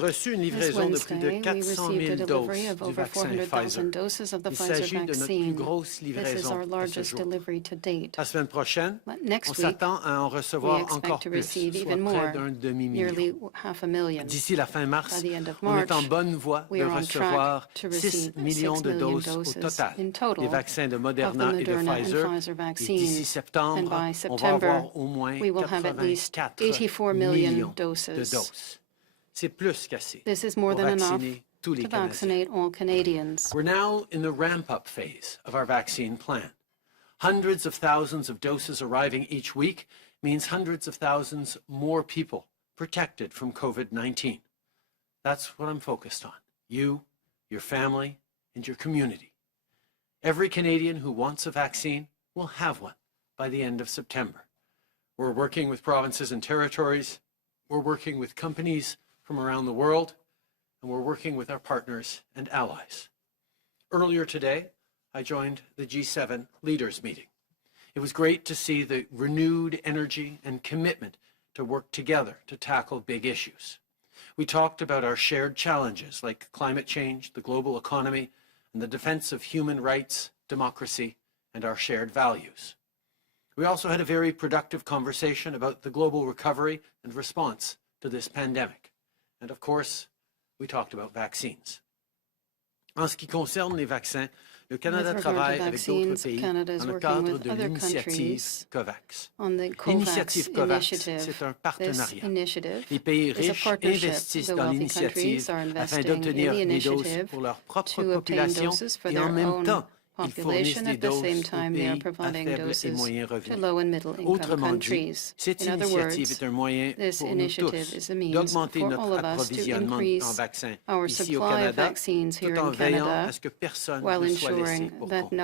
reçu une This livraison de plus de Wednesday, we 400 received a 000 delivery doses of du over vaccin Pfizer. 400,000 doses of the Il Pfizer s'agit de notre plus vaccine. grosse This is livraison our à ce largest jour. delivery to date. La semaine prochaine, on Next week, s'attend à en we recevoir expect encore to plus, receive soit even près more, d'un nearly demi-million. 500,000. D'ici la fin By mars, the end of on est en March, bonne voie we de are on recevoir track to 6 receive 6 millions de million doses au doses total in des total vaccins de of the Moderna et de Moderna and Pfizer. Pfizer Et d'ici vaccines. And septembre, by on va September, avoir au moins we will have at least 84 84 million millions de doses. doses. C'est plus qu'assez This is more pour than enough vacciner tous les to Canadiens. vaccinate all Canadians. We're now in the ramp-up phase of our vaccine plan. Hundreds of thousands of doses arriving each week means hundreds of thousands more people protected from COVID-19. That's what I'm focused on. You, your family, and your community. Every Canadian who wants a vaccine will have one by the end of September. We're working with provinces and territories. We're working with companies from around the world, and we're working with our partners and allies. Earlier today, I joined the G7 leaders meeting. It was great to see the renewed energy and commitment to work together to tackle big issues. We talked about our shared challenges like climate change, the global economy, and the defense of human rights, democracy, and our shared values. We also had a very productive conversation about the global recovery and response to this pandemic. And of course, we talked about vaccines. En ce qui concerne les vaccins, le Canada travaille avec d'autres pays dans le cadre de l'initiative COVAX. L'initiative COVAX, c'est un partenariat. Les pays riches investissent dans l'initiative afin d'obtenir des doses pour leur propre population et en même temps, ils fournissent des doses aux pays à faible et moyen revenu. Autrement dit, cette initiative est un moyen pour nous tous d'augmenter notre approvisionnement en vaccins ici au Canada, tout en veillant à ce que personne ne soit laissé pour compte.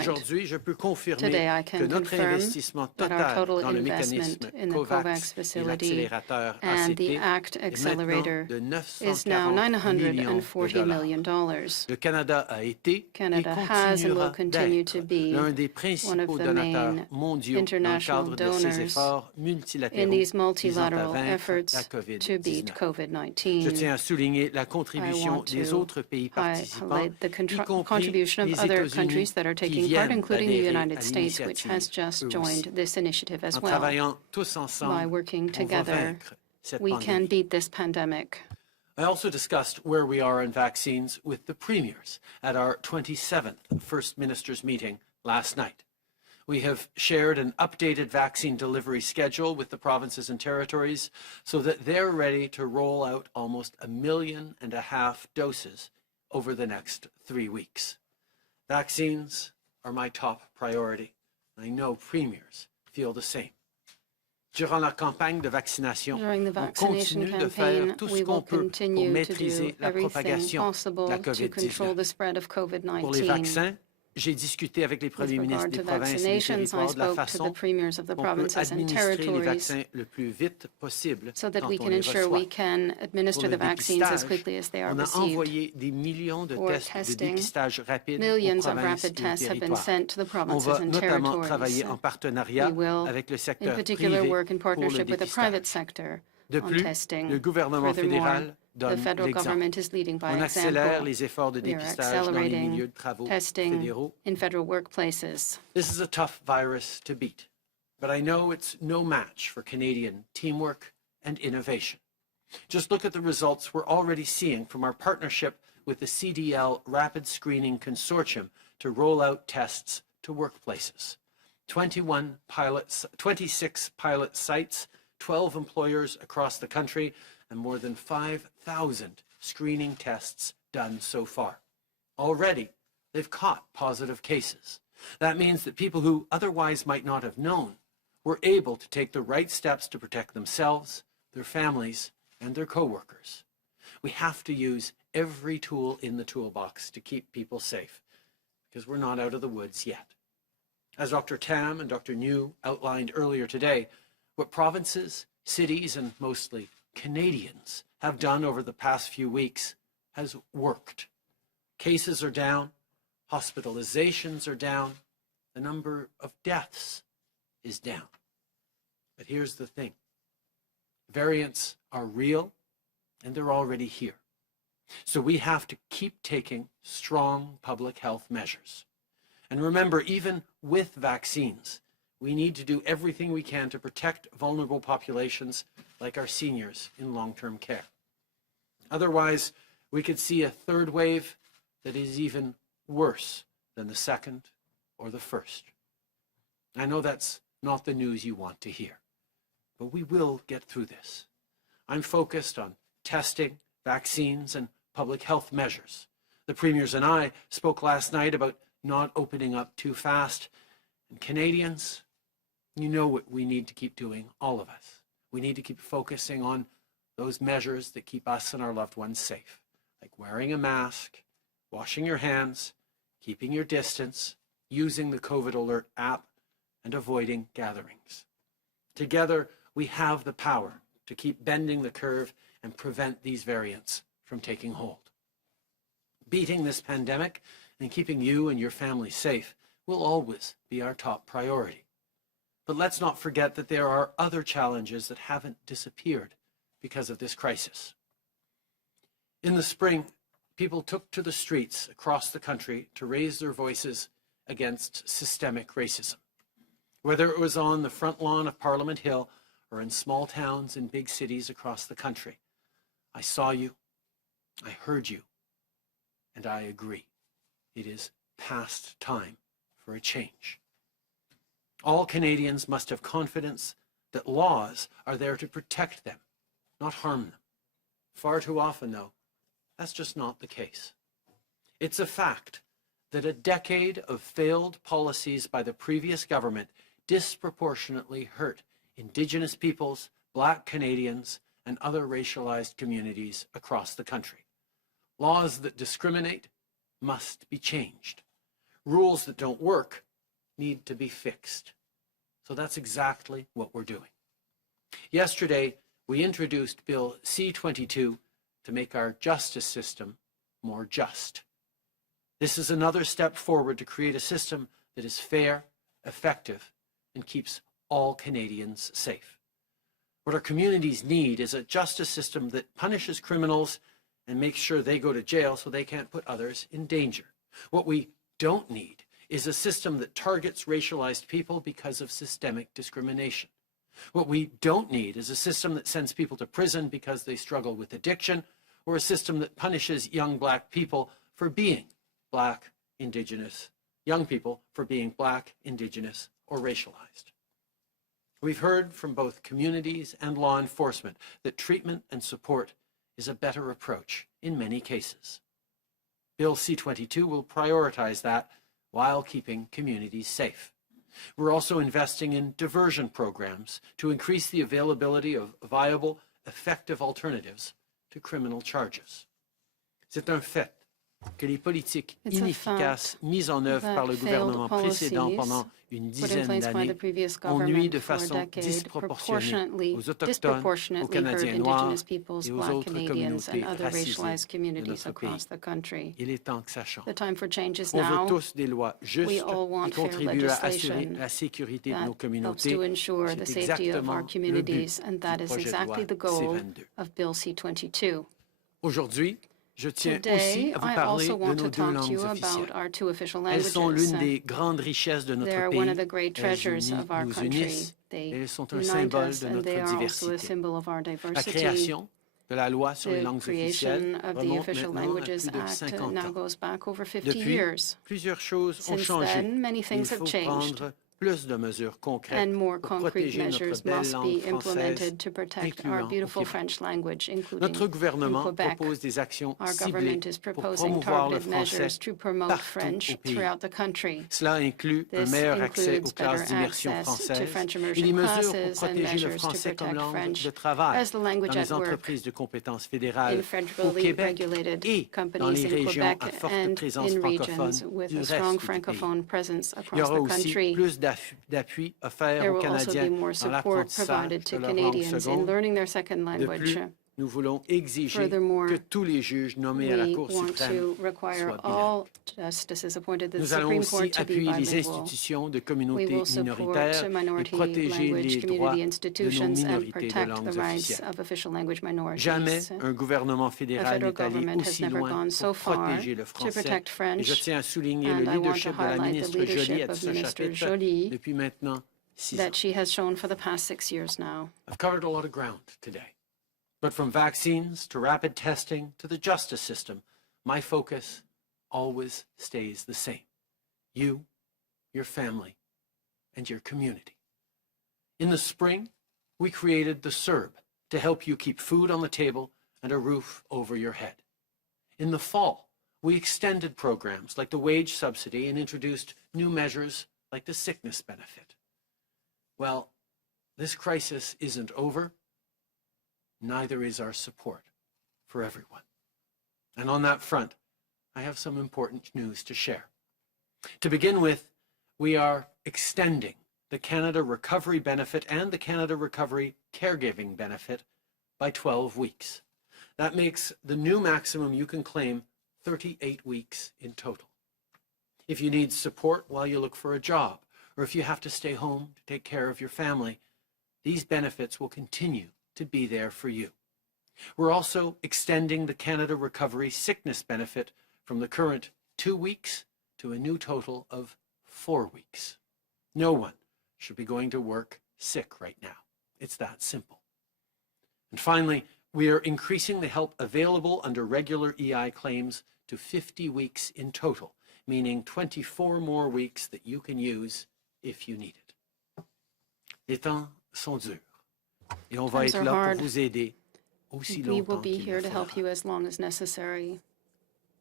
Aujourd'hui, je peux confirmer que notre investissement total dans le mécanisme COVAX et l'accélérateur ACT est maintenant de 940 millions de dollars. Le Canada a été has and will continue to be l'un des principaux donateurs mondiaux dans le cadre de ces efforts multilatéraux in these visant à multilateral vaincre efforts la to beat COVID-19. COVID-19. Je tiens à souligner la contribution des autres pays participants, Highlight the y compris contribution of les other États-Unis countries that are qui taking part, viennent including the d'adhérer United à States, which has just eux joined aussi. this initiative as En well. travaillant tous By ensemble, working on va together, vaincre cette we can pandémie. beat this pandemic. I also discussed where we are in vaccines with the premiers at our 27th First Ministers meeting last night. We have shared an updated vaccine delivery schedule with the provinces and territories so that they're ready to roll out almost 1.5 million doses over the next 3 weeks. Vaccines are my top priority. I know premiers feel the same. Durant la campagne de vaccination, on continue de faire tout ce qu'on peut pour maîtriser la propagation de la COVID-19. Pour les vaccins, j'ai discuté avec les premiers ministres des provinces et des territoires de la façon qu'on peut administrer les vaccins le plus vite possible so that quand we on can les ensure reçoit. we can administer the vaccines as quickly as they are On a received. envoyé des millions de For tests de testing, dépistage rapide aux millions of provinces rapid et aux tests have been territoires. sent to the On provinces va and notamment territories. travailler en partenariat We will, avec le in secteur particular, privé work in pour le partnership with the private dépistage. sector De on plus, testing. le gouvernement Furthermore, fédéral the donne federal l'exemple. government is leading by On accélère example. les efforts de We are dépistage dans les accelerating milieux de travaux testing fédéraux. in federal workplaces. This is a tough virus to beat, but I know it's no match for Canadian teamwork and innovation. Just look at the results we're already seeing from our partnership with the CDL Rapid Screening Consortium to roll out tests to workplaces. 26 pilot sites, 12 employers across the country, and more than 5,000 screening tests done so far. Already, they've caught positive cases. That means that people who otherwise might not have known were able to take the right steps to protect themselves, their families, and their coworkers. We have to use every tool in the toolbox to keep people safe, because we're not out of the woods yet. As Dr. Tam and Dr. New outlined earlier today, what provinces, cities, and mostly Canadians have done over the past few weeks has worked. Cases are down, hospitalizations are down, the number of deaths is down. But here's the thing. Variants are real, and they're already here. So we have to keep taking strong public health measures. And remember, even with vaccines, we need to do everything we can to protect vulnerable populations like our seniors in long-term care. Otherwise, we could see a third wave that is even worse than the second or the first. I know that's not the news you want to hear, but we will get through this. I'm focused on testing, vaccines, and public health measures. The premiers and I spoke last night about not opening up too fast. And Canadians, you know what we need to keep doing, all of us. We need to keep focusing on those measures that keep us and our loved ones safe, like wearing a mask, washing your hands, keeping your distance, using the COVID Alert app, and avoiding gatherings. Together, we have the power to keep bending the curve and prevent these variants from taking hold. Beating this pandemic and keeping you and your family safe will always be our top priority. But let's not forget that there are other challenges that haven't disappeared because of this crisis. In the spring, people took to the streets across the country to raise their voices against systemic racism. Whether it was on the front lawn of Parliament Hill or in small towns and big cities across the country, I saw you, I heard you, and I agree. It is past time for a change. All Canadians must have confidence that laws are there to protect them, not harm them. Far too often, though, that's just not the case. It's a fact that a decade of failed policies by the previous government disproportionately hurt Indigenous peoples, Black Canadians, and other racialized communities across the country. Laws that discriminate must be changed. Rules that don't work need to be fixed. So that's exactly what we're doing. Yesterday, we introduced Bill C-22 to make our justice system more just. This is another step forward to create a system that is fair, effective, and keeps all Canadians safe. What our communities need is a justice system that punishes criminals and makes sure they go to jail so they can't put others in danger. What we don't need is a system that targets racialized people because of systemic discrimination. What we don't need is a system that sends people to prison because they struggle with addiction, or a system that punishes young Black people for being Black, Indigenous, young people for being Black, Indigenous, or racialized. We've heard from both communities and law enforcement that treatment and support is a better approach in many cases. Bill C-22 will prioritize that while keeping communities safe. We're also investing in diversion programs to increase the availability of viable, effective alternatives to criminal charges. C'est un fait que les politiques inefficaces mises en œuvre par le gouvernement précédent pendant une dizaine d'années ont nui de façon disproportionnée aux Autochtones, aux Canadiens noirs et aux autres communautés racisées de notre pays. Il est temps que ça change. On veut tous des lois justes qui contribuent à assurer la sécurité de nos communautés. C'est exactement le but du projet de loi C-22. Aujourd'hui, je tiens aussi à vous parler de nos deux langues officielles. Elles sont l'une des grandes richesses de notre pays. Elles nous unissent et elles sont un symbole de notre diversité. La création de la loi sur les langues officielles remonte maintenant à plus de 50 ans. Depuis, plusieurs choses ont changé. Il faut prendre plus de mesures concrètes pour protéger notre belle langue française, incluant au Québec. Notre gouvernement propose des actions ciblées pour promouvoir le français partout au pays. Cela inclut un meilleur accès aux classes d'immersion française et des mesures pour protéger le français comme langue de travail dans les entreprises de compétences fédérales au Québec et dans les régions à forte présence francophone du reste du pays. Il y aura aussi plus d'appui offert aux Canadiens dans l'apprentissage de leur langue seconde. De plus, nous voulons exiger Furthermore, que tous les juges nommés à la we Cour want suprême to require soient bilingues. all justices appointed to the Nous allons Supreme aussi Court to be appuyer les bilingual. institutions de We communautés will support minoritaires et minority protéger language les droits community de nos institutions and minorités de protect the langues rights officielles. of official language minorities. Jamais un gouvernement The fédéral federal n'est allé government has aussi never loin gone so pour far protéger le to français. protect Et je French, tiens à souligner le and I want to leadership de la highlight the ministre Joly leadership à of ce Minister chapitre Joly depuis maintenant 6 ans. that she has shown for the past 6 years now. I've covered a lot of ground today, but from vaccines to rapid testing to the justice system, my focus always stays the same. You, your family, and your community. In the spring, we created the CERB to help you keep food on the table and a roof over your head. In the fall, we extended programs like the wage subsidy and introduced new measures like the sickness benefit. Well, this crisis isn't over. Neither is our support for everyone. And on that front, I have some important news to share. To begin with, we are extending the Canada Recovery Benefit and the Canada Recovery Caregiving Benefit by 12 weeks. That makes the new maximum you can claim 38 weeks in total. If you need support while you look for a job, or if you have to stay home to take care of your family, these benefits will continue to be there for you. We're also extending the Canada Recovery Sickness Benefit from the current 2 weeks to a new total of 4 weeks. No one should be going to work sick right now. It's that simple. And finally, we are increasing the help available under regular EI claims to 50 weeks in total, meaning 24 more weeks that you can use if you need it. Les temps sont durs, et on va Times être are là hard. pour vous aider aussi We will longtemps be qu'il here le to help faudra. you as long as necessary.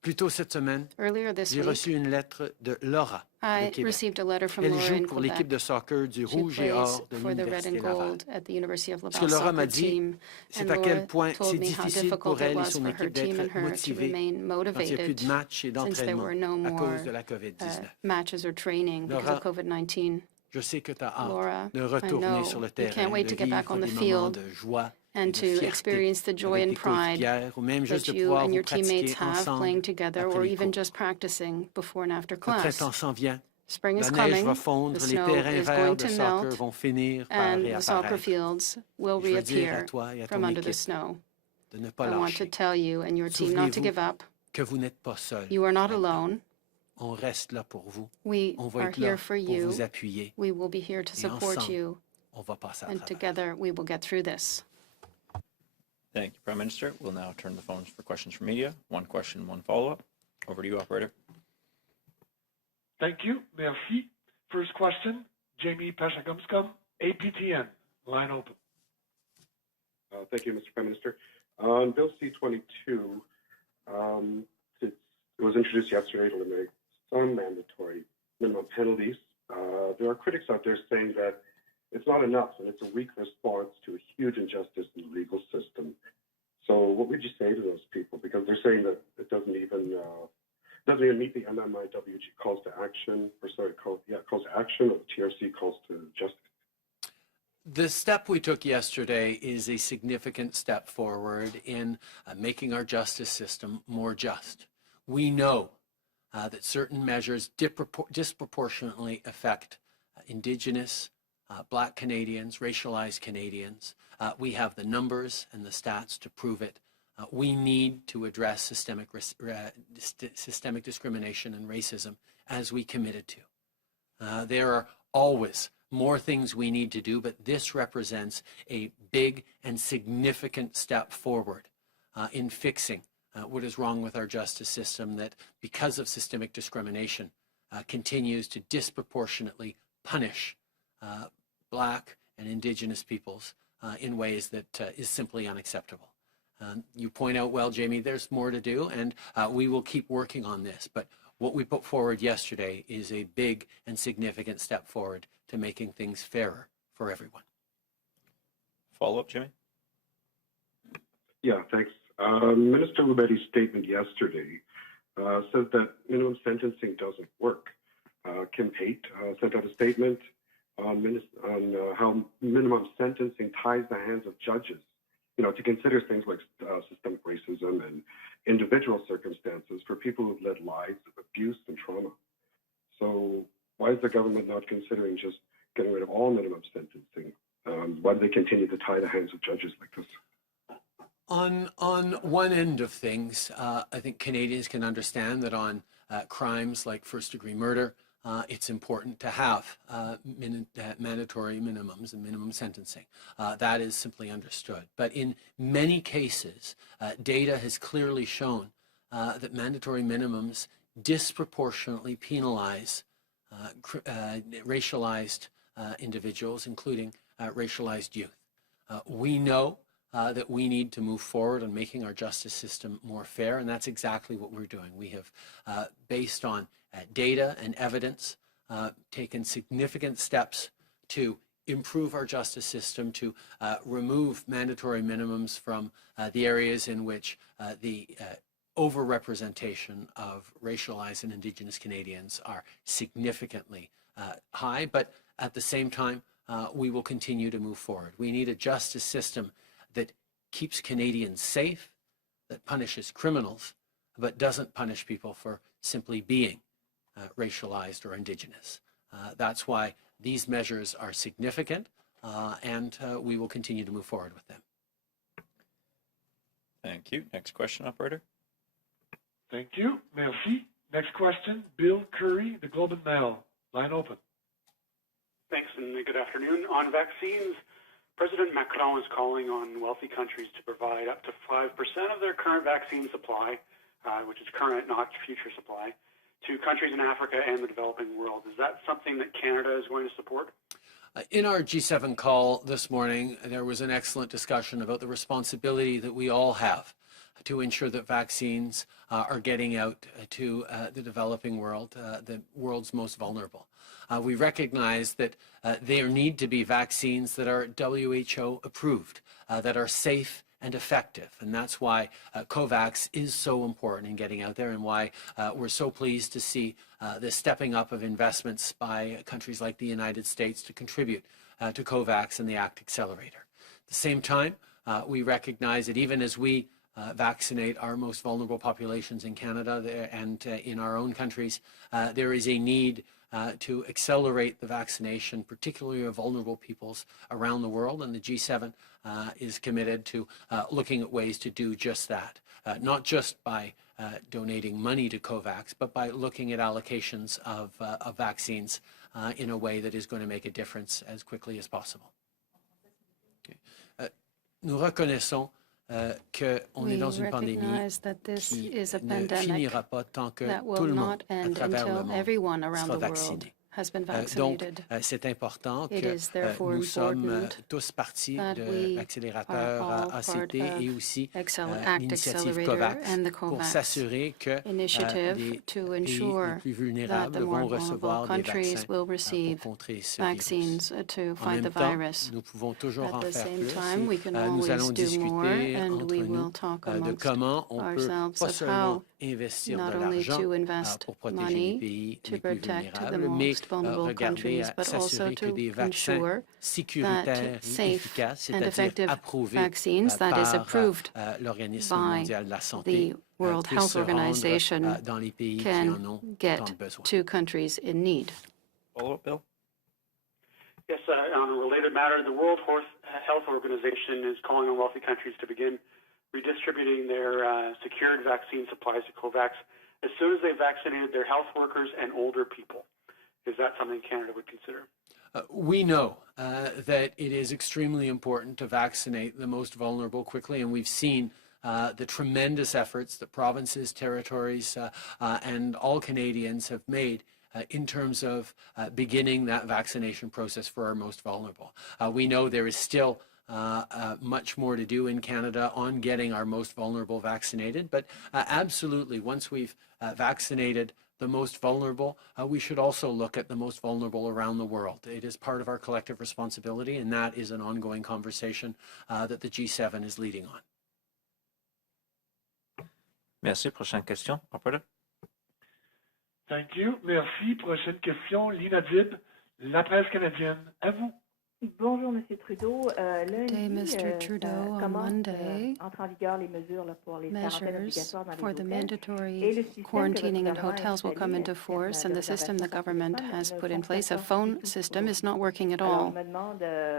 Plus tôt cette semaine, Earlier this j'ai week, reçu une lettre de Laura de I Québec. received a letter from Elle Laura joue in pour l'équipe Quebec. de soccer du She Rouge et plays Or de for the Red l'Université and Laval. Gold at the University of Ce Laval que Laura m'a soccer dit, team. c'est And à quel Laura point c'est told me how difficile difficult pour it elle et was son for her équipe team and d'être her to motivée remain quand il n'y a plus motivated de matchs et since there d'entraînement were no à more cause de la COVID-19. matches or training because Laura, of COVID-19. Je sais que tu as hâte Laura, de I retourner know sur le you terrain, can't wait de to get back vivre on the des moments field de joie et and de to fierté experience the joy avec and des pride coéquipières ou même juste that de you pouvoir and vous your teammates pratiquer have ensemble playing together après or les even cours. just practicing before and after Le class. printemps s'en vient. Spring La is neige coming, va the fondre, les snow terrains is verts going de to soccer melt, vont finir par and the soccer réapparaître. fields will Je veux dire à reappear toi et à from ton under the équipe snow. de ne pas I want to lâcher. tell you and your team not to Souvenez-vous give up. que vous n'êtes pas seul. You are not maintenant. alone. On reste là pour vous. We On va are être là here for pour you. vous appuyer. We will be here to Et support ensemble, you, on va passer à and travers. together we will get through this. Thank you, Prime Minister. We'll now turn the phones for questions from media. One question, one follow-up. Over to you, operator. Thank you. Merci. First question, Jamie Pashagumskum, APTN. Line open. Thank you, Mr. Prime Minister. On Bill C-22, it was introduced yesterday to eliminate some mandatory minimum penalties. There are critics out there saying that it's not enough and it's a weak response to a huge injustice in the legal system. So what would you say to those people? Because they're saying that it doesn't even meet the MMIWG calls to action, calls to action, or the TRC calls to justice. The step we took yesterday is a significant step forward in making our justice system more just. We know that certain measures disproportionately affect Indigenous, Black Canadians, racialized Canadians. We have the numbers and the stats to prove it. We need to address systemic discrimination and racism as we committed to. There are always more things we need to do, but this represents a big and significant step forward in fixing what is wrong with our justice system that, because of systemic discrimination, continues to disproportionately punish Black and Indigenous peoples in ways that is simply unacceptable. You point out, well, Jamie, there's more to do, and we will keep working on this. But what we put forward yesterday is a big and significant step forward to making things fairer for everyone. Follow-up, Jimmy? Yeah, thanks. Minister Lubetti's statement yesterday says that minimum sentencing doesn't work. Kim Pate sent out a statement on how minimum sentencing ties the hands of judges to consider things like systemic racism and individual circumstances for people who've led lives of abuse and trauma. So why is the government not considering just getting rid of all minimum sentencing? Why do they continue to tie the hands of judges like this? On one end of things, I think Canadians can understand that on crimes like first-degree murder, it's important to have mandatory minimums and minimum sentencing. That is simply understood. But in many cases, data has clearly shown that mandatory minimums disproportionately penalize racialized individuals, including racialized youth. We know that we need to move forward on making our justice system more fair, and that's exactly what we're doing. We have, based on data and evidence, taken significant steps to improve our justice system, to remove mandatory minimums from the areas in which the overrepresentation of racialized and Indigenous Canadians are significantly high, but at the same time, we will continue to move forward. We need a justice system that keeps Canadians safe, that punishes criminals, but doesn't punish people for simply being racialized or Indigenous. That's why these measures are significant, and we will continue to move forward with them. Thank you. Next question, operator. Thank you. Merci. Next question, Bill Curry, the Globe and Mail. Line open. Thanks, and good afternoon. On vaccines, President Macron is calling on wealthy countries to provide up to 5% of their current vaccine supply, which is current, not future supply, to countries in Africa and the developing world. Is that something that Canada is going to support? In our G7 call this morning, there was an excellent discussion about the responsibility that we all have to ensure that vaccines are getting out to the developing world, the world's most vulnerable. We recognize that there need to be vaccines that are WHO approved, that are safe and effective. And that's why COVAX is so important in getting out there, and why we're so pleased to see the stepping up of investments by countries like the United States to contribute to COVAX and the ACT Accelerator. At the same time, we recognize that even as we vaccinate our most vulnerable populations in Canada and in our own countries, there is a need to accelerate the vaccination, particularly of vulnerable peoples around the world, and the G7 is committed to looking at ways to do just that, not just by donating money to COVAX, but by looking at allocations of vaccines in a way that is going to make a difference as quickly as possible. Nous reconnaissons qu'on est dans une pandémie qui ne finira pas tant que tout le monde à travers le monde sera vacciné. Donc, c'est important que nous sommes tous partis de l'accélérateur ACT et aussi l'initiative COVAX pour s'assurer que les pays les plus vulnérables vont recevoir des vaccins pour contrer ce virus. En même temps, nous pouvons toujours en faire plus. Nous allons discuter entre nous de comment on peut pas seulement investir de l'argent pour protéger les pays les plus vulnérables, mais regarder à s'assurer que des vaccins sécuritaires et efficaces, c'est-à-dire approuvés par l'Organisme mondial de la santé, World Health Organization dans les pays qui can en ont get tant besoin. to countries in need. Follow-up, Bill? Yes, on a related matter, the World Health Organization is calling on wealthy countries to begin redistributing their secured vaccine supplies to COVAX as soon as they've vaccinated their health workers and older people. Is that something Canada would consider? We know that it is extremely important to vaccinate the most vulnerable quickly, and we've seen the tremendous efforts that provinces, territories, and all Canadians have made in terms of beginning that vaccination process for our most vulnerable. We know there is still much more to do in Canada on getting our most vulnerable vaccinated, but absolutely, once we've vaccinated the most vulnerable, we should also look at the most vulnerable around the world. It is part of our collective responsibility, and that is an ongoing conversation that the G7 is leading on. Merci. Prochaine question, operator. Thank you. Merci. Prochaine question, Lina Dib, La Presse canadienne. À vous. Bonjour, Monsieur Trudeau. Day, Mr. Trudeau, on Monday, entrent en vigueur les mesures là, pour les quarantaines measures obligatoires dans for les the hôtels. mandatory quarantining in hotels will come into force, and the system the government has put in place, a phone system, is not working at all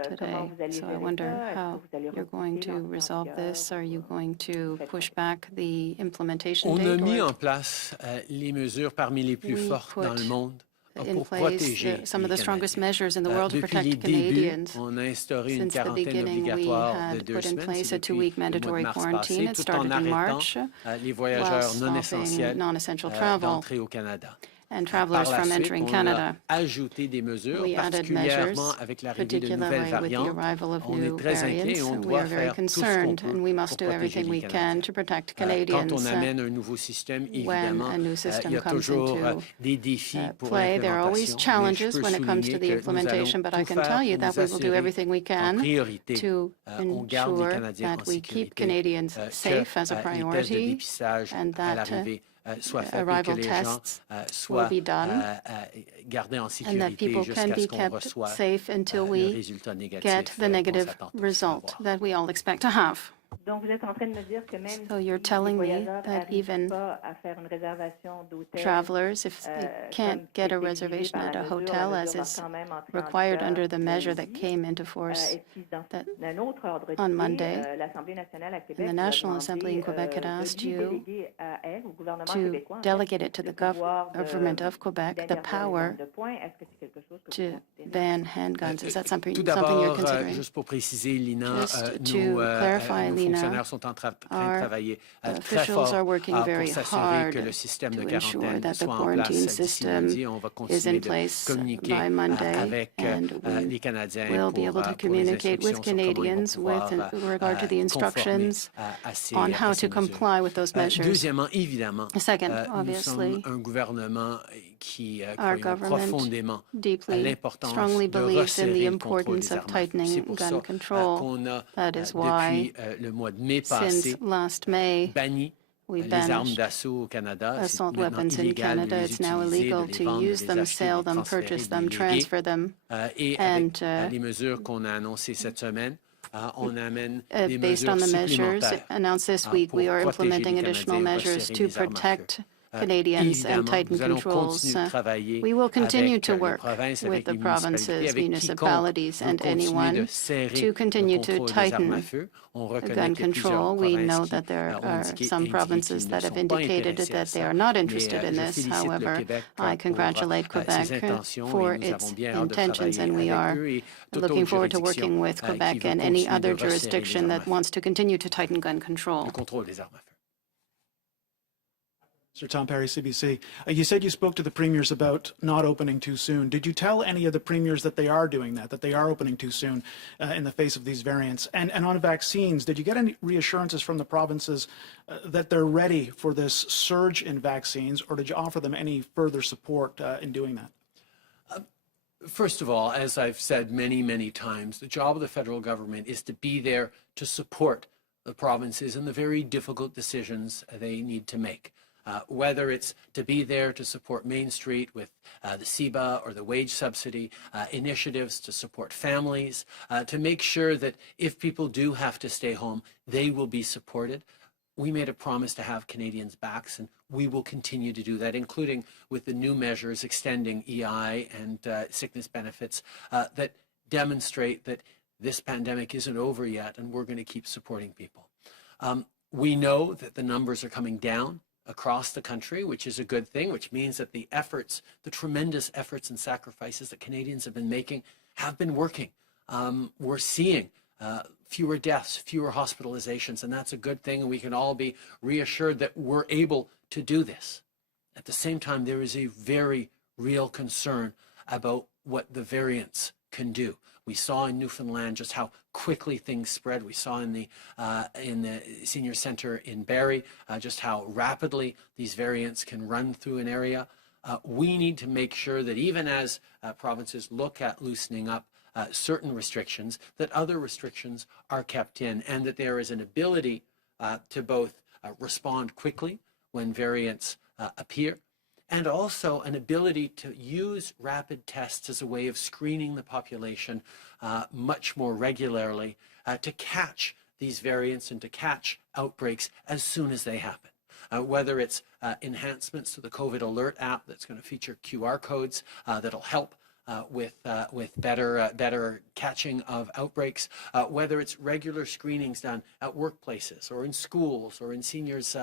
today. So I wonder how you're going to resolve this. Are you going to push back the implementation On a date? mis Or en place les mesures parmi les plus we fortes dans le put monde in pour place protéger some of les the strongest Canadiens. measures in the world to Depuis les protect débuts, Canadians. on a instauré une Since the quarantaine beginning, we obligatoire de had 2 put in semaines, place c'est a depuis two-week le mois de mandatory mars quarantine. passé, It tout en started in arrêtant March les while voyageurs non stopping essentiels non-essential travel d'entrer au Canada. and Par travelers la from suite, entering on Canada. a ajouté des mesures, We added particulièrement measures, avec l'arrivée de nouvelles particularly with the variantes. arrival of On est new très inquiet et variants. on We doit are very faire tout ce qu'on concerned, peut and we must pour do protéger everything les we can Canadiens. to protect Quand Canadians. on amène un nouveau système, When évidemment, a new il system y a comes toujours into des défis pour play, there are always l'implémentation. Mais je challenges peux when it comes to souligner the que nous allons implementation, but I tout can faire tell you pour that nous we will do assurer everything we qu'en can priorité, to on garde les ensure Canadiens that en we keep sécurité, Canadians que safe as a les tests de priority, dépistage and à that l'arrivée soient faits et que arrival les gens tests will soient be done, gardés en and that sécurité people can jusqu'à be ce qu'on kept reçoive safe until le we résultat négatif get the qu'on negative s'attend tous à result avoir. that we all expect to have. Donc, vous êtes en train de me dire que même So you're si les telling me voyageurs that n'arrivent even pas à faire une réservation d'hôtel, travelers, if they can't comme get a c'est exigé reservation par at la a mesure, hotel, la as mesure va is quand même entrer en required vigueur under the measure that lundi. came into force Et puis, dans that un autre ordre on d'idée, Monday, l'Assemblée nationale à and Québec the vous a National Assembly in demandé Quebec had de asked lui you déléguer à elle, au gouvernement to québécois, en fait, delegate it to le the pouvoir government of Quebec the d'interdire les power armes de poing. Est-ce que c'est quelque chose que vous to considérez? ban handguns. Is that something Tout you're d'abord, considering? juste pour préciser, Lina, Just to nos clarify, Lina, fonctionnaires sont en train de our travailler très officials fort are working pour very s'assurer que hard le système de to ensure quarantaine that the soit en quarantine place d'ici system lundi. On va is continuer in de place communiquer by Monday, avec and we les Canadiens will be able to pour les communicate with instructions sur comment ils vont Canadians pouvoir with regard to the conformer instructions à ces on how ces to mesures. comply with those measures. Deuxièmement, évidemment, Second, nous sommes obviously, un gouvernement qui our croyons government profondément à deeply, l'importance strongly de believes in the resserrer le contrôle importance des of armes à feu. tightening C'est pour gun ça control. qu'on a, That is why, depuis le mois de mai passé, since last May, banni we les armes banished d'assaut au Canada. C'est assault maintenant weapons in illégal de Canada. les It's now utiliser, illegal de les to vendre, de use les them, acheter, de sell les them, transférer, purchase de les them, léguer. transfer them. Et And, avec les mesures qu'on a annoncées cette semaine, on amène des based on mesures the measures supplémentaires announced this week, pour we are protéger implementing les additional Canadiens, measures resserrer to les armes à feu. protect Canadians and Évidemment, tighten nous allons controls. continuer de travailler We will continue avec to les work provinces, with avec the les municipalités, provinces, avec municipalities, quiconque veut and continuer de anyone serrer to le continue to contrôle des armes à tighten feu. On reconnaît gun qu'il y a plusieurs control. We know provinces that qui there ont are some indiqué provinces qu'ils ne that have sont pas indicated intéressés à that they ça. are not Mais interested in je this. félicite le However, Québec I pour congratulate ses Quebec intentions for et nous avons its bien hâte de intentions, travailler and we are avec eux et toute looking autre forward to juridiction working with qui Quebec veut and any continuer de other resserrer les jurisdiction armes à that feu, wants to continue to tighten gun control. le contrôle des armes à feu. Sir Tom Perry, CBC. You said you spoke to the premiers about not opening too soon. Did you tell any of the premiers that they are doing that they are opening too soon in the face of these variants? And on vaccines, did you get any reassurances from the provinces that they're ready for this surge in vaccines, or did you offer them any further support in doing that? First of all, as I've said many, many times, the job of the federal government is to be there to support the provinces in the very difficult decisions they need to make. Whether it's to be there to support Main Street with the CEBA or the wage subsidy, initiatives to support families, to make sure that if people do have to stay home, they will be supported. We made a promise to have Canadians' backs, and we will continue to do that, including with the new measures extending EI and sickness benefits that demonstrate that this pandemic isn't over yet, and we're going to keep supporting people. We know that the numbers are coming down across the country, which is a good thing, which means that the efforts, the tremendous efforts and sacrifices that Canadians have been making have been working. We're seeing fewer deaths, fewer hospitalizations, and that's a good thing, and we can all be reassured that we're able to do this. At the same time, there is a very real concern about what the variants can do. We saw in Newfoundland just how quickly things spread. We saw in the senior center in Barrie just how rapidly these variants can run through an area. We need to make sure that even as provinces look at loosening up certain restrictions, that other restrictions are kept in, and that there is an ability to both respond quickly when variants appear, and also an ability to use rapid tests as a way of screening the population much more regularly to catch these variants and to catch outbreaks as soon as they happen. Whether it's enhancements to the COVID Alert app that's going to feature QR codes that'll help with better catching of outbreaks, whether it's regular screenings done at workplaces or in schools or in seniors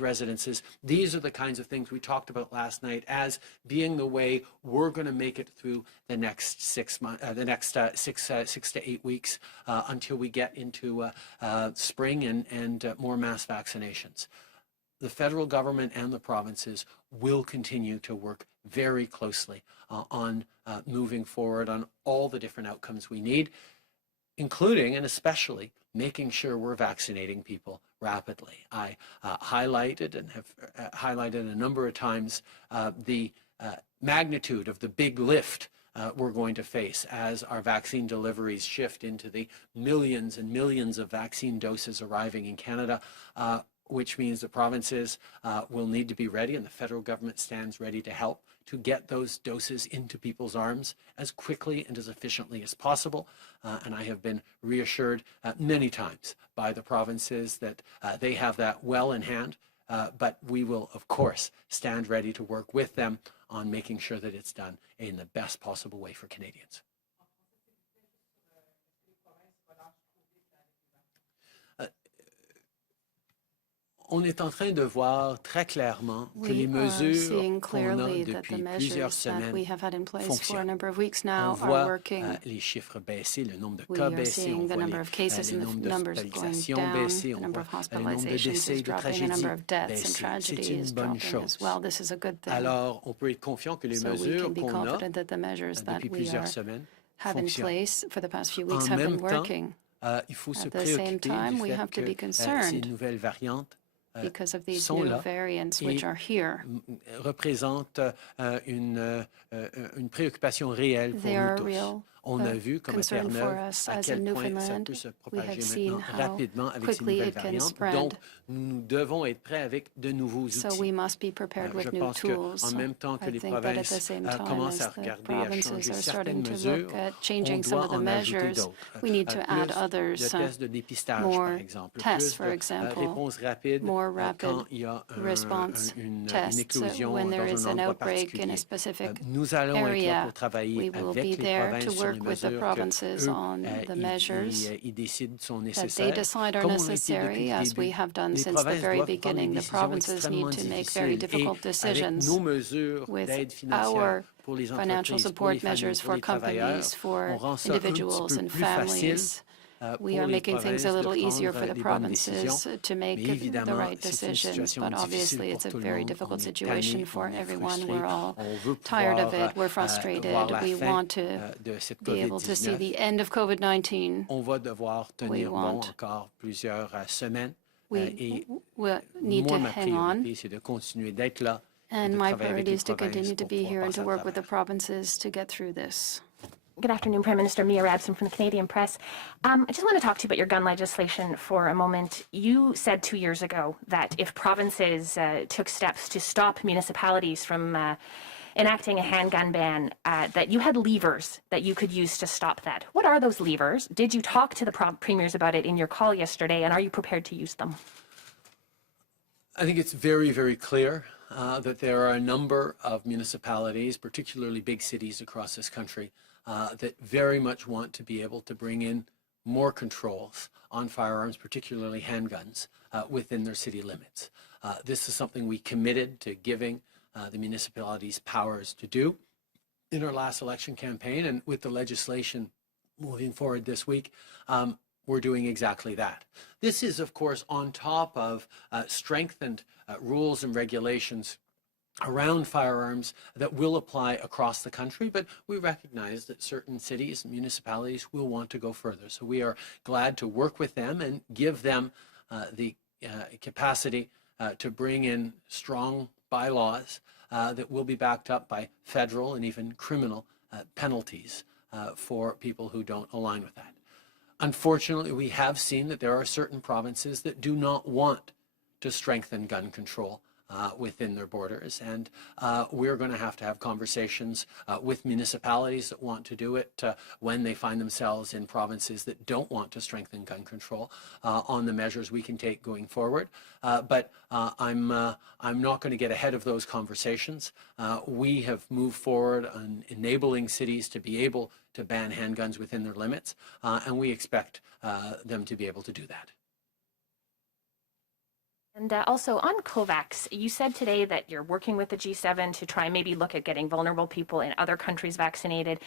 residences. These are the kinds of things we talked about last night as being the way we're going to make it through the next 6 months, six to 8 weeks until we get into spring and more mass vaccinations. The federal government and the provinces will continue to work very closely on moving forward on all the different outcomes we need, including and especially making sure we're vaccinating people rapidly. I highlighted and have highlighted a number of times the magnitude of the big lift we're going to face as our vaccine deliveries shift into the millions and millions of vaccine doses arriving in Canada, which means the provinces will need to be ready, and the federal government stands ready to help to get those doses into people's arms as quickly and as efficiently as possible. And I have been reassured many times by the provinces that they have that well in hand, but we will, of course, stand ready to work with them on making sure that it's done in the best possible way for Canadians. On est en train de voir très clairement que les mesures qu'on a depuis plusieurs semaines fonctionnent. On voit les chiffres baisser, le nombre de cas baisser, on voit le nombre d'hospitalisations baisser, on voit le nombre de décès et de tragédies baisser. C'est une bonne chose. Alors, on peut être confiant que les mesures qu'on a depuis plusieurs semaines fonctionnent. En même temps, il faut se préoccuper du fait que ces nouvelles variantes because of these sont new là variants which are here. Représentent une préoccupation réelle pour nous tous. On a vu comme à Terre-Neuve à quel point ça peut se propager maintenant rapidement avec ces nouvelles variantes. Donc, nous devons être prêts avec de nouveaux outils. Je pense qu'en même temps que les provinces commencent à regarder à changer certaines mesures, on doit en ajouter d'autres. Plus de tests de dépistage, par exemple. Plus de réponses rapides quand il y a une éclosion dans un endroit particulier. Nous allons être là pour travailler avec les provinces sur with the provinces on the measures that they decide are necessary, as we have done since the very beginning. The provinces need to make very difficult decisions with our financial support measures for companies, for individuals and families. We are making things a little easier for the provinces to make the right decisions, but obviously it's a very difficult situation for everyone. We're all tired of it. We're frustrated. We want to be able to see the end of COVID-19. We will need to hang on. And my priority is to continue to be here and to work with the provinces to get through this. Good afternoon, Prime Minister. Mia Rabson from the Canadian Press. I just want to talk to you about your gun legislation for a moment. You said 2 years ago that if provinces took steps to stop municipalities from enacting a handgun ban, that you had levers that you could use to stop that. What are those levers? Did you talk to the premiers about it in your call yesterday, and are you prepared to use them? I think it's very, very clear that there are a number of municipalities, particularly big cities across this country, that very much want to be able to bring in more controls on firearms, particularly handguns, within their city limits. This is something we committed to giving the municipalities powers to do in our last election campaign, and with the legislation moving forward this week, we're doing exactly that. This is, of course, on top of strengthened rules and regulations around firearms that will apply across the country, but we recognize that certain cities and municipalities will want to go further. So we are glad to work with them and give them the capacity to bring in strong bylaws that will be backed up by federal and even criminal penalties for people who don't align with that. Unfortunately, we have seen that there are certain provinces that do not want to strengthen gun control within their borders. And we're going to have conversations with municipalities that want to do it when they find themselves in provinces that don't want to strengthen gun control on the measures we can take going forward. But I'm not going to get ahead of those conversations. We have moved forward on enabling cities to be able to ban handguns within their limits, and we expect them to be able to do that. And also on COVAX, you said today that you're working with the G7 to try and maybe look at getting vulnerable people in other countries vaccinated,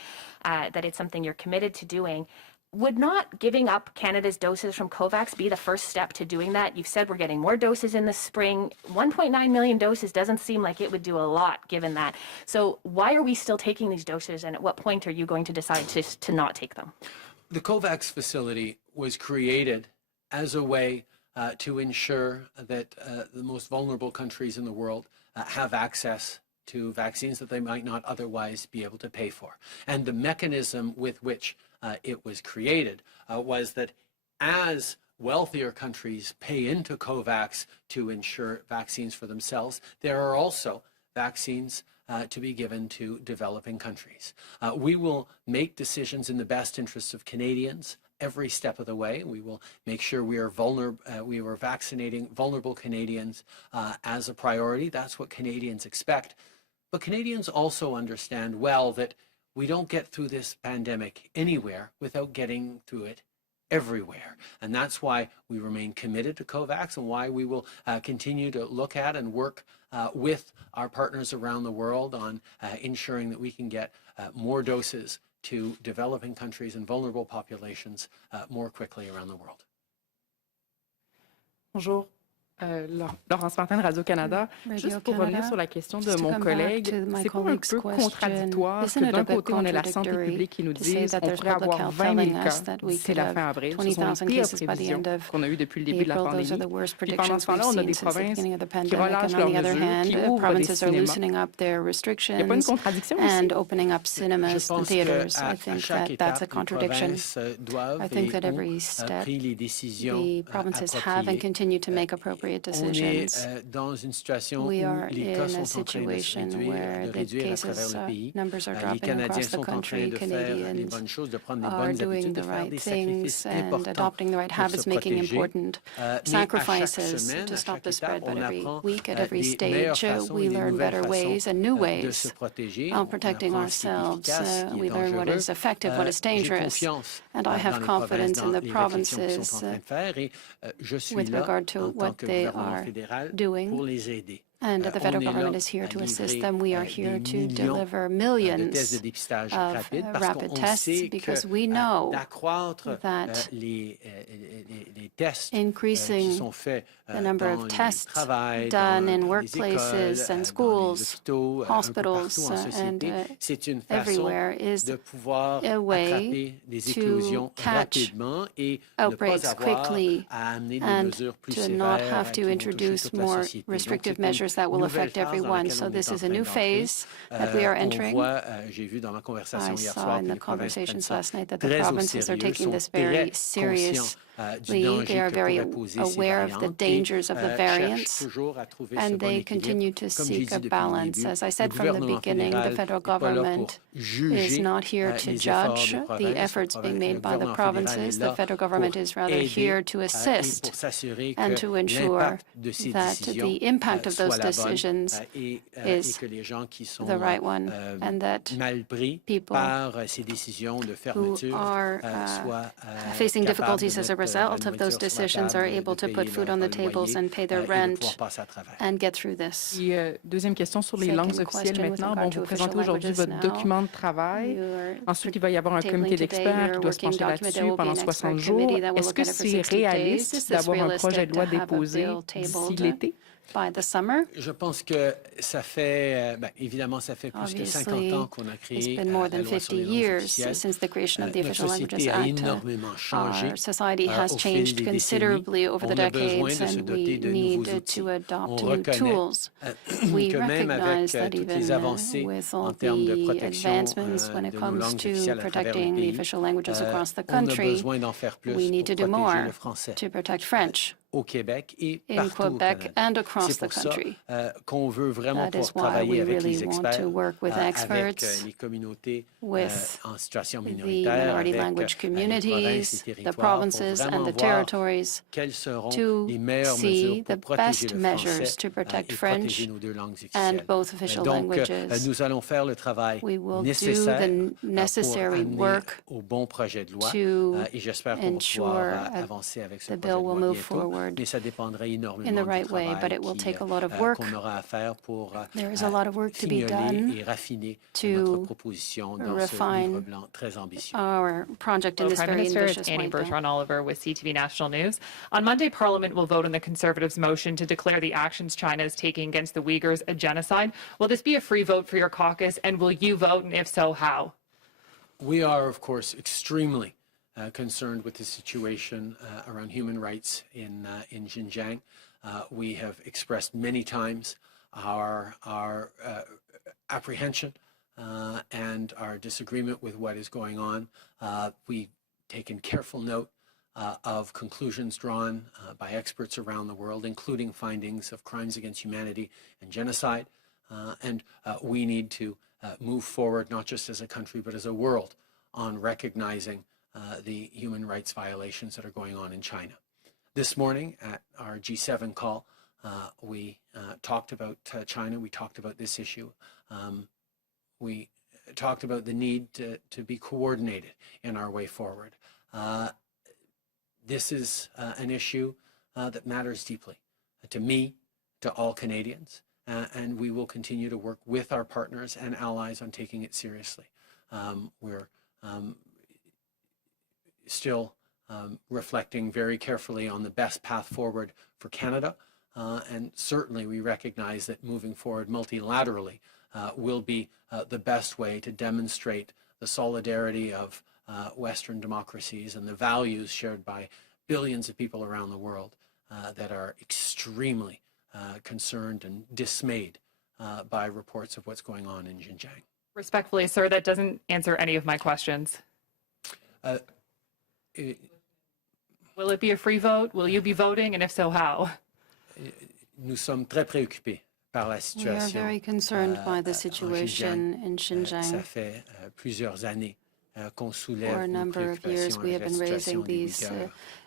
that it's something you're committed to doing. Would not giving up Canada's doses from COVAX be the first step to doing that? You've said we're getting more doses in the spring. 1.9 million doses doesn't seem like it would do a lot given that. So why are we still taking these doses, and at what point are you going to decide to not take them? The COVAX facility was created as a way to ensure that the most vulnerable countries in the world have access to vaccines that they might not otherwise be able to pay for. And the mechanism with which it was created was that as wealthier countries pay into COVAX to ensure vaccines for themselves, there are also vaccines to be given to developing countries. We will make decisions in the best interests of Canadians every step of the way. We will make sure we are vaccinating vulnerable Canadians as a priority. That's what Canadians expect. But Canadians also understand well that we don't get through this pandemic anywhere without getting through it everywhere. And that's why we remain committed to COVAX and why we will continue to look at and work with our partners around the world on ensuring that we can get more doses to developing countries and vulnerable populations more quickly around the world. Bonjour. Laurence Martin, Radio-Canada. Juste pour revenir sur la question de mon collègue, c'est pas un peu contradictoire que d'un côté, on ait la santé publique qui nous dise qu'on pourrait avoir 20 000 cas d'ici la fin avril. Ce sont les pires prévisions qu'on a eues depuis le début de la pandémie. Puis pendant ce temps-là, on a des provinces qui relâchent leurs mesures, qui ouvrent des cinémas. Il n'y a pas une contradiction ici? Je pense qu'à chaque étape, les provinces doivent et ont pris les décisions appropriées. On est dans une situation où les cas sont en train de se réduire à travers le pays. Les Canadiens sont en train de faire les bonnes choses, de prendre les bonnes habitudes, de faire des sacrifices importants pour se protéger. Mais à chaque semaine, à chaque étape, on apprend des meilleures façons et des nouvelles façons de se protéger. On apprend ce qui est efficace, ce qui est dangereux. J'ai confiance dans les provinces, dans les réflexions qu'ils sont en train de faire et je suis là en tant que gouvernement fédéral pour les aider. And the federal government is here to assist them. We are here to deliver millions of rapid tests because we know that increasing the number of tests done in workplaces and schools, hospitals, and everywhere is a way to catch outbreaks quickly and to not have to introduce more restrictive measures that will affect everyone. So this is a new phase that we are entering. I saw in the conversations last night that the provinces are taking this very seriously. They are very aware of the dangers of the variants, and they continue to seek a balance. As I said from the beginning, the federal government is not here to judge the efforts being made by the provinces. The federal government is rather here to assist and to ensure that the impact of those decisions is the right one, and that people who are facing difficulties as a result of those decisions are able to put food on the tables and pay their rent and get through this. Deuxième question sur les langues officielles maintenant. Bon, vous présentez aujourd'hui votre document de travail. Ensuite, il va y avoir un comité d'experts qui doit se pencher là-dessus pendant 60 jours. Est-ce que c'est réaliste d'avoir un projet de loi déposé d'ici l'été? By the summer. Je pense que ça fait, évidemment, ça fait plus que 50 ans qu'on a créé la loi sur les langues officielles. Notre société a énormément changé. Our society has changed considerably over the decades, and we need to adopt new tools. We recognize that even with all the advancements when it comes to protecting the official languages across the country, we need to do more to protect French. au Québec et in partout au Quebec Canada. and across C'est the pour ça country. qu'on veut vraiment That is pouvoir why we travailler avec really les want experts, to work with avec experts, les communautés with en situation the minoritaire, minority avec language les provinces et communities, the territoires, pour provinces vraiment and the voir territories, quelles seront to les meilleures see mesures the pour protéger best le measures français to protect et French protéger nos deux langues and officielles. both official Donc, languages. nous allons faire le travail We will do nécessaire the pour necessary amener work au bon projet de loi to et j'espère qu'on va ensure pouvoir avancer avec ce the projet bill de will loi move bientôt, forward mais ça dépendra in énormément the du right way, but travail it will take a lot of work. qu'on aura à faire pour There is a lot of work to be fignoler done et raffiner to notre proposition dans ce refine livre blanc très ambitieux. our project in Hello, this Prime very Minister. It's ambitious Annie white bill. Bergeron-Oliver with CTV National News. On Monday, Parliament will vote on the Conservatives' motion to declare the actions China is taking against the Uyghurs a genocide. Will this be a free vote for your caucus, and will you vote, and if so, how? We are, of course, extremely concerned with the situation around human rights in Xinjiang. We have expressed many times our apprehension and our disagreement with what is going on. We've taken careful note of conclusions drawn by experts around the world, including findings of crimes against humanity and genocide. And we need to move forward, not just as a country, but as a world, on recognizing the human rights violations that are going on in China. This morning at our G7 call, we talked about China. We talked about this issue. We talked about the need to be coordinated in our way forward. This is an issue that matters deeply to me, to all Canadians, and we will continue to work with our partners and allies on taking it seriously. We're still reflecting very carefully on the best path forward for Canada, and certainly we recognize that moving forward multilaterally will be the best way to demonstrate the solidarity of Western democracies and the values shared by billions of people around the world that are extremely concerned and dismayed by reports of what's going on in Xinjiang. Respectfully, sir, that doesn't answer any of my questions. Will it be a free vote? Will you be voting? And if so, how? Nous sommes très préoccupés par la We are situation very concerned by the en situation in Ça Xinjiang. fait plusieurs années qu'on For soulève a nos number of years, préoccupations we avec have la been situation raising des these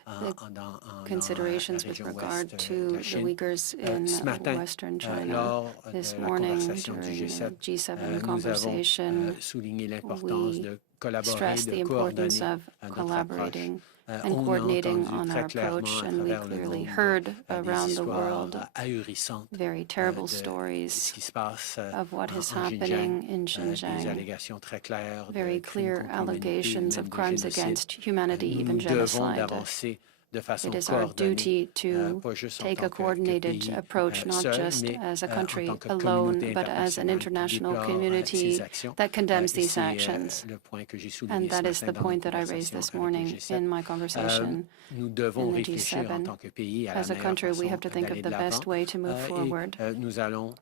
Uyghurs dans considerations la with région regard ouest to de la the Chine. Uyghurs in Ce matin, Western China. lors This de la morning, conversation du during G7, the G7 nous avons conversation, souligné l'importance we de collaborer, stress the de importance coordonner of notre collaborating approche. and On a coordinating entendu on très our approach, clairement à and we travers le clearly monde heard des around the histoires world ahurissantes very terrible de ce stories qui se passe of what is en happening Xinjiang, in des Xinjiang. allégations très claires Very de crimes clear contre l'humanité, allegations même of de crimes génocide. against humanity, Nous even nous devons genocide. d'avancer de façon It is our coordonnée, duty to pas juste en take tant a que coordinated pays approach, not seul, just mais as a en country tant que alone, communauté but as an internationale qui international déplore community ces actions. that condemns Et these c'est actions. le point que j'ai souligné And ce that is matin the dans point nos that I raised conversations this avec le morning G7. in my conversation Nous devons in the réfléchir en G7. tant que pays à la As a meilleure country, we façon have to think d'aller of de the best l'avant way to move forward. et nous allons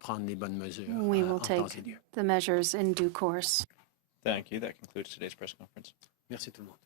prendre les bonnes mesures We will en temps et take lieu. the measures in due course. Thank you. That concludes today's press conference. Merci tout le monde.